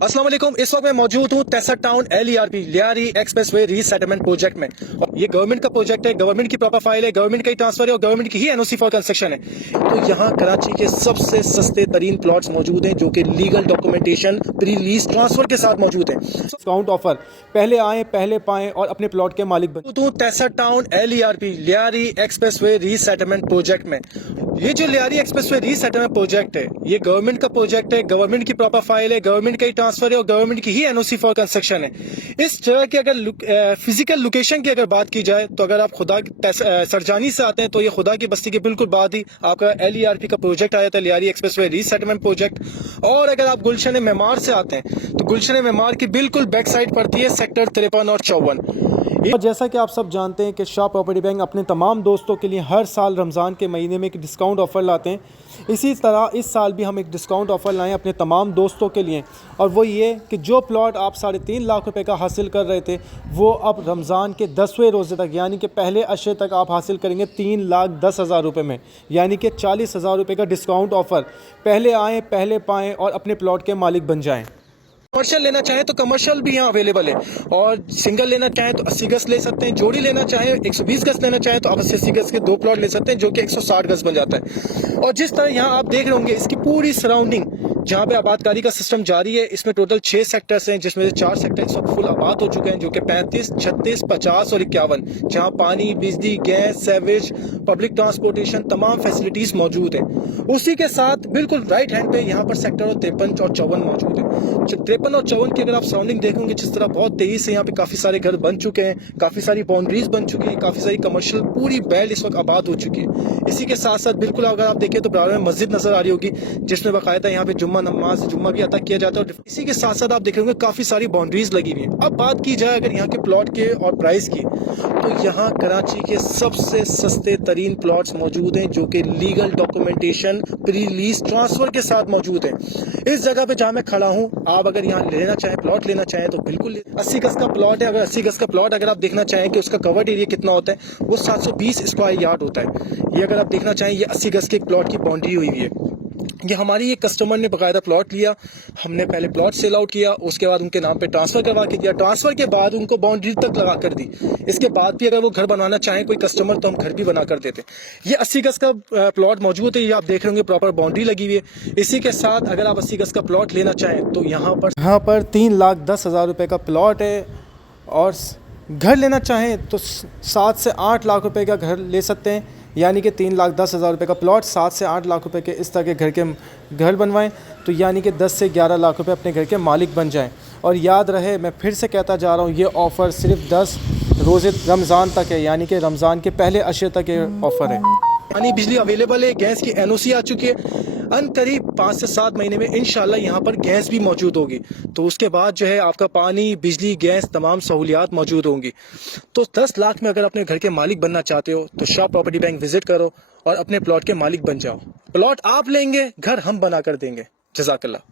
अस्सलाम वालेकुम। इस वक्त मैं मौजूद हूँ Taiser town LERP Lyari expressway resettlement project में। ये गवर्नमेंट का प्रोजेक्ट है, गवर्नमेंट की प्रॉपर फाइल है, गवर्नमेंट का ही ट्रांसफर है और गवर्नमेंट की ही NOC फॉर कंस्ट्रक्शन है। तो यहाँ कराची के सबसे सस्ते तरीन प्लॉट्स मौजूद हैं जो कि legal documentation pre lease transfer के साथ मौजूद है। डिस्काउंट ऑफर, पहले आए पहले पाएं और अपने प्लॉट के मालिक बने। Taiser town LERP Lyari expressway resettlement project में ये जो लियारी एक्सप्रेसवे रीसेटलमेंट प्रोजेक्ट है, ये गवर्नमेंट का प्रोजेक्ट है, गवर्नमेंट की प्रॉपर फाइल है, गवर्नमेंट का ही ट्रांसफर है और गवर्नमेंट की ही NOC फॉर कंस्ट्रक्शन है। इस जगह की अगर फिजिकल लोकेशन की अगर बात की जाए तो अगर आप खुदा सरजानी से आते हैं तो ये खुदा की बस्ती के बिल्कुल बाद ही आपका LERP का प्रोजेक्ट आया था, लियारी एक्सप्रेसवे रीसेटलमेंट प्रोजेक्ट। और अगर आप गुलशन मेमार से आते हैं तो गुलशन मेमार की बिल्कुल बैक साइड पड़ती है सेक्टर 53 और 54। और जैसा कि आप सब जानते हैं कि शाह प्रॉपर्टी बैंक अपने तमाम दोस्तों के लिए हर साल रमज़ान के महीने में एक डिस्काउंट ऑफ़र लाते हैं। इसी तरह इस साल भी हम एक डिस्काउंट ऑफ़र लाएं अपने तमाम दोस्तों के लिए, और वो ये कि जो प्लॉट आप 3.5 लाख रुपए का हासिल कर रहे थे वो अब रमज़ान के 10वें रोज़े तक यानी कि पहले अशरे तक आप हासिल करेंगे 3,10,000 रुपये में, यानी कि 40,000 रुपये का डिस्काउंट ऑफ़र। पहले आएँ पहले पाएँ और अपने प्लॉट के मालिक बन जाएँ। कमर्शियल लेना चाहें तो कमर्शियल भी यहाँ अवेलेबल है, और सिंगल लेना चाहें तो 80 गज ले सकते हैं, जोड़ी लेना चाहें 120 गज लेना चाहें तो आप 80 गज के 2 प्लॉट ले सकते हैं जो कि 160 गज बन जाता है। और जिस तरह यहाँ आप देख रहे होंगे इसकी पूरी सराउंडिंग जहाँ पे आबादकारी का सिस्टम जारी है, इसमें टोटल 6 सेक्टर्स हैं जिसमें से 4 सेक्टर इस वक्त फुल आबाद हो चुके हैं जो कि 35, 36, 50 और 51, जहाँ पानी, बिजली, गैस, सेवेज, पब्लिक ट्रांसपोर्टेशन तमाम फैसिलिटीज मौजूद हैं। उसी के साथ बिल्कुल राइट हैंड पे यहाँ पर सेक्टर 53 और 54 मौजूद है। 53 और 54 की अगर आप सराउंडिंग देखेंगे जिस तरह बहुत तेजी से यहाँ पे काफी सारे घर बन चुके हैं, काफी सारी बाउंड्रीज बन चुकी हैं, काफी सारी कमर्शियल पूरी बेल्ट इस वक्त आबाद हो चुकी है। इसी के साथ साथ बिल्कुल अगर आप देखें तो बराबर में मस्जिद नजर आ रही होगी जिसमें बाकायदा यहाँ पे जुम्मा भी अदा किया जाता है। और इसी के साथ साथ आप देखेंगे काफी सारी बाउंड्रीज लगी हुई हैं। अब बात की जाए अगर यहाँ के प्लॉट के और प्राइस की, तो यहाँ कराची के सबसे सस्ते तरीन प्लॉट्स मौजूद हैं जो कि legal documentation pre lease transfer के साथ मौजूद है। इस जगह पे जहाँ मैं खड़ा हूँ, आप अगर यहाँ लेना चाहें, प्लॉट लेना चाहें तो बिल्कुल 80 गज का प्लॉट है। अगर 80 गज का प्लॉट अगर आप देखना चाहें कि उसका कवर्ड एरिया कितना होता है, वो 720 स्क्वायर यार्ड होता है। ये अगर आप देखना चाहें, ये 80 गज के एक प्लॉट की बाउंड्री हुई है। ये हमारी ये कस्टमर ने बाकायदा प्लॉट लिया, हमने पहले प्लॉट सेल आउट किया, उसके बाद उनके नाम पे ट्रांसफर करवा के दिया, ट्रांसफर के बाद उनको बाउंड्री तक लगा कर दी। इसके बाद भी अगर वो घर बनवाना चाहें कोई कस्टमर तो हम घर भी बना कर देते। ये 80 गज का प्लॉट मौजूद है, ये आप देख रहे होंगे प्रॉपर बाउंड्री लगी हुई है। इसी के साथ अगर आप 80 गज का प्लॉट लेना चाहें तो यहाँ पर 3,10,000 रुपये का प्लॉट है, और घर लेना चाहें तो 7 से 8 लाख रुपए का घर ले सकते हैं, यानी कि 3,10,000 रुपये का प्लॉट 7 से 8 लाख रुपए के इस तरह के घर बनवाएं तो यानी कि 10 से 11 लाख रुपए अपने घर के मालिक बन जाएं। और याद रहे, मैं फिर से कहता जा रहा हूँ, ये ऑफ़र सिर्फ 10 रोज़े रमज़ान तक है, यानी कि रमज़ान के पहले अशरे तक ये ऑफ़र है। पानी बिजली अवेलेबल है, गैस की NOC आ चुकी है। करीब 5 से 7 महीने में इंशाल्लाह यहाँ पर गैस भी मौजूद होगी, तो उसके बाद जो है आपका पानी, बिजली, गैस तमाम सहूलियात मौजूद होंगी। तो 10 लाख में अगर अपने घर के मालिक बनना चाहते हो तो शाह प्रॉपर्टी बैंक विजिट करो और अपने प्लॉट के मालिक बन जाओ। प्लॉट आप लेंगे, घर हम बना कर देंगे। जज़ाकल्लाह।